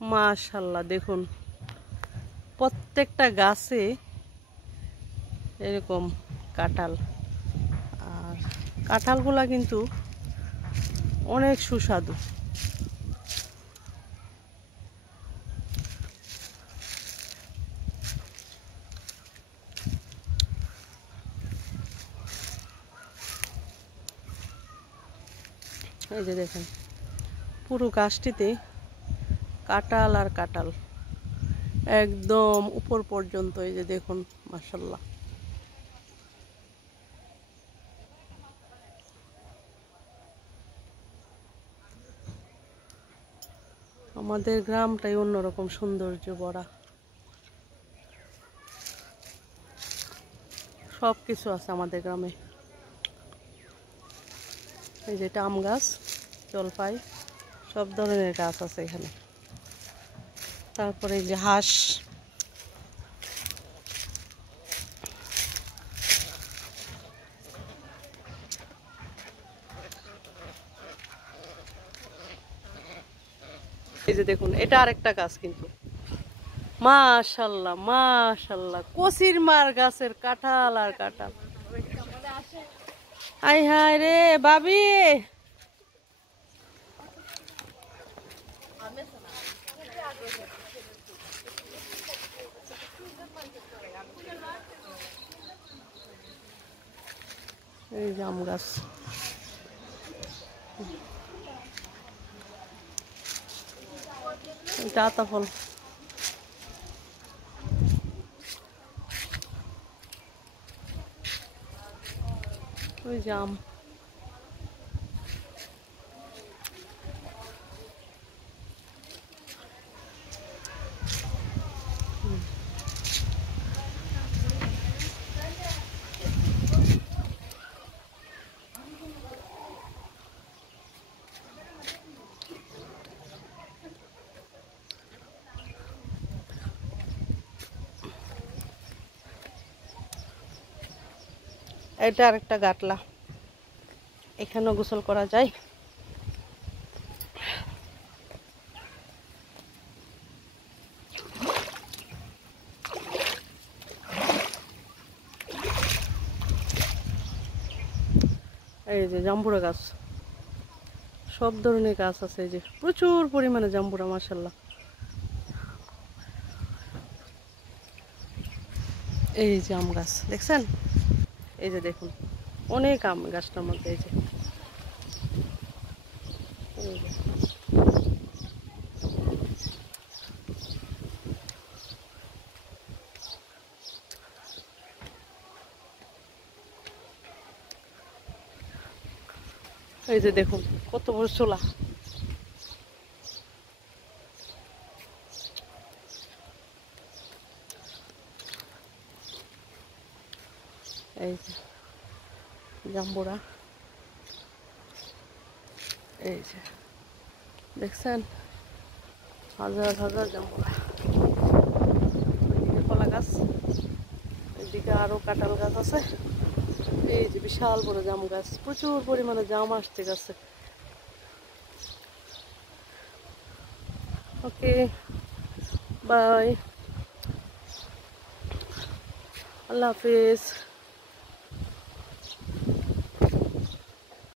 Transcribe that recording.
মাশাআল্লাহ, দেখুন প্রত্যেকটা গাছে এরকম কাঁঠাল। আর কাঁঠালগুলা কিন্তু অনেক সুস্বাদু। এই যে দেখেন পুরো গাছটিতে কাঁঠাল আর কাঁঠাল একদম উপর পর্যন্ত। এই যে দেখুন মাশাআল্লাহ। আমাদের গ্রামটাই অন্যরকম সৌন্দর্য ভরা, সব কিছু আছে আমাদের গ্রামে। এই যে এটা আম গাছ, জলপাই, সব ধরনের গাছ আছে এখানে। তারপরে এই যে হাঁস, এই যে দেখুন এটা আরেকটা গাছ কিন্তু। মাশাআল্লাহ মাশাআল্লাহ, কচির মার গাছের কাঁঠাল আর কাঁঠাল। আই হায় রে ভাবি, এই যে আম গাছ। এটা আতা ফল। ওই যে আম। এটা আরেকটা গাটলা, এখানেও গোসল করা যায়। এই যে জাম্বুরা গাছ, সব ধরনের গাছ আছে। এই যে প্রচুর পরিমাণে জাম্বুরা মাশাআল্লাহ। এই যে আম গাছ দেখছেন, এই যে দেখুন অনেক আম গাছটার মধ্যে। এই যে এই যে দেখুন কত বড় চোলা। এই যে জাম্বুরা, এই যে দেখছেন হাজার হাজার জাম্বুরা। ওইদিকে কলা গাছ, ওইদিকে আরো কাঁঠাল গাছ আছে। এই যে বিশাল বড় জাম গাছ, প্রচুর পরিমাণে জাম আসছে গাছে। ওকে বাই, আল্লাহ হাফিজ।